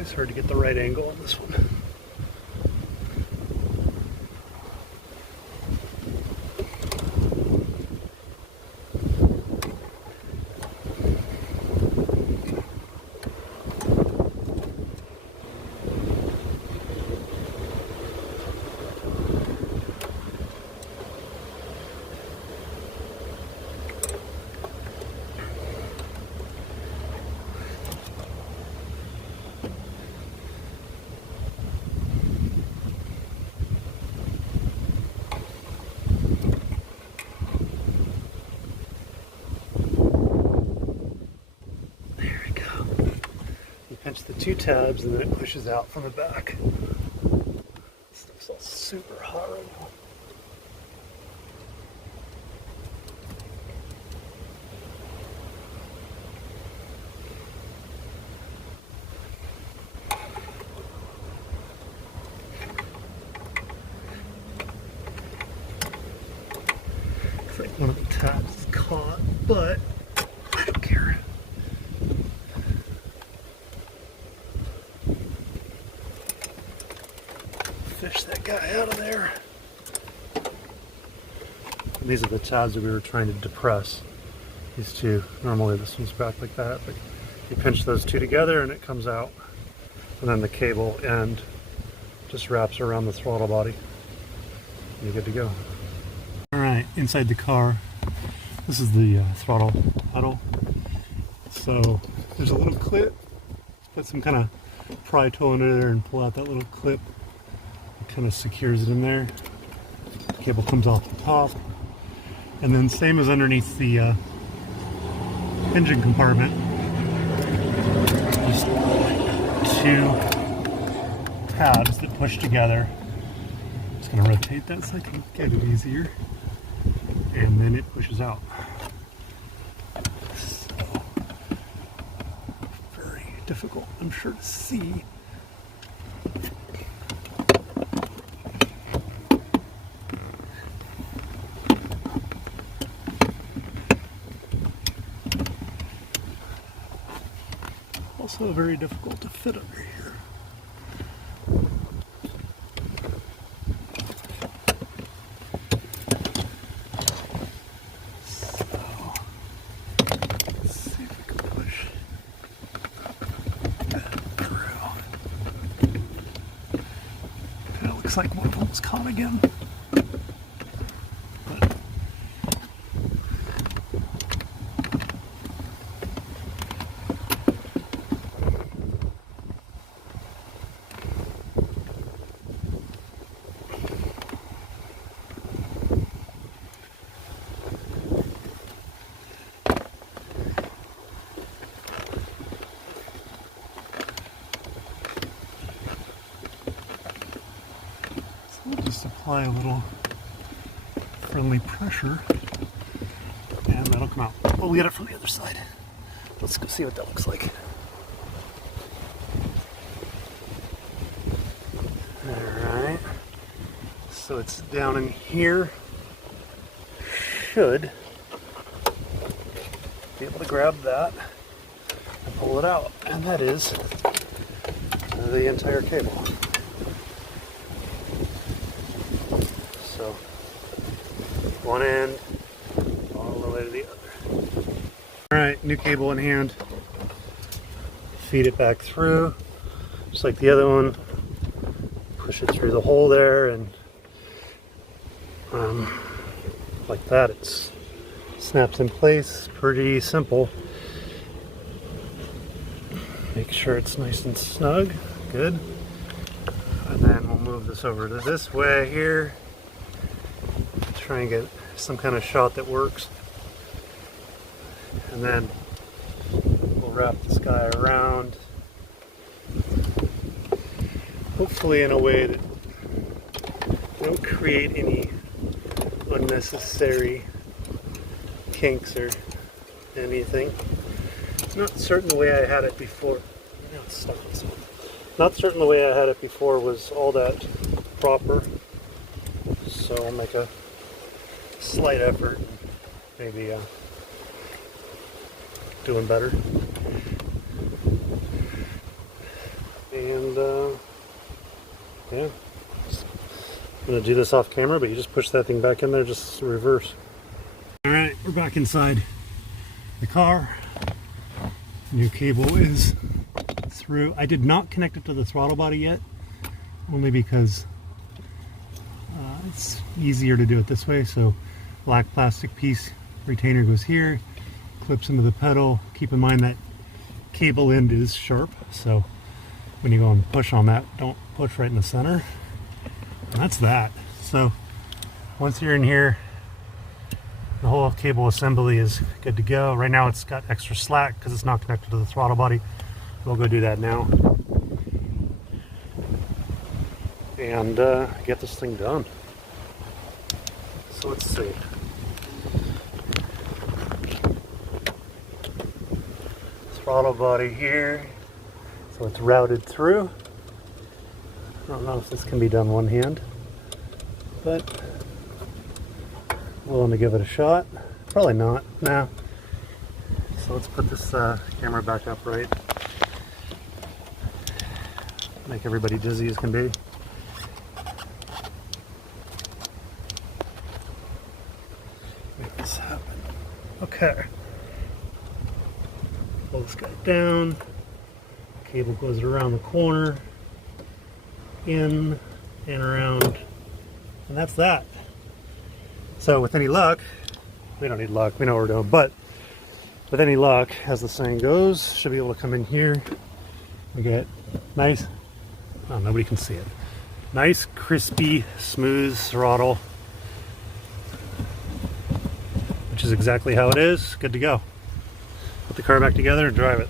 Always hard to get the right angle on this one. Pinch the two tabs and then it pushes out from the back. This stuff's all super hot right now. Looks like one of the tabs is caught, but I don't care. Fish that guy out of there. These are the tabs that we were trying to depress. These two. Normally this one's back like that, but you pinch those two together and it comes out. And then the cable end just wraps around the throttle body. You're good to go. Alright, inside the car, this is the throttle pedal. So there's a little clip. Put some kind of pry tool under there and pull out that little clip. Kind of secures it in there. The cable comes off the top, and then same as underneath the engine compartment, just two tabs that push together. Just going to rotate that so I can get it easier, and then it pushes out. So, very difficult, I'm sure, to see. Also very difficult to fit under here. So, let's see if we can push that through. Kind of looks like one of them was caught again. We'll just apply a little friendly pressure and that'll come out. We'll get it from the other side. Let's go see what that looks like. Alright, so it's down in here. Should be able to grab that and pull it out, and that is the entire cable. So one end all the way to the other. Alright, new cable in hand. Feed it back through, just like the other one. Push it through the hole there, and like that, it snaps in place. Pretty simple. Make sure it's nice and snug. Good. And then we'll move this over to this way here. Try and get some kind of shot that works. And then we'll wrap this guy around. Hopefully in a way that don't create any unnecessary kinks or anything. Not certain the way I had it before. No, it's stuck on this one. Not certain the way I had it before was all that proper. So I'll make a slight effort, maybe doing better. And yeah, I'm gonna do this off camera, but you just push that thing back in there, just reverse. All right, we're back inside the car. New cable is through. I did not connect it to the throttle body yet, only because it's easier to do it this way. So black plastic piece retainer goes here, clips into the pedal. Keep in mind that cable end is sharp, so when you go and push on that, don't push right in the center. And that's that. So once you're in here, the whole cable assembly is good to go. Right now it's got extra slack because it's not connected to the throttle body. We'll go do that now and get this thing done. So let's see. Throttle body here. So it's routed through. I don't know if this can be done one hand, but willing to give it a shot. Probably not. Nah. So let's put this camera back up right. Make everybody dizzy as can be. Make this happen. Okay. Pull this guy down. Cable goes around the corner, in and around, and that's that. So with any luck, we don't need luck, we know what we're doing, but with any luck, as the saying goes, should be able to come in here. We get nice, oh, nobody can see it. Nice, crispy, smooth throttle, which is exactly how it is. Good to go. Put the car back together and drive it.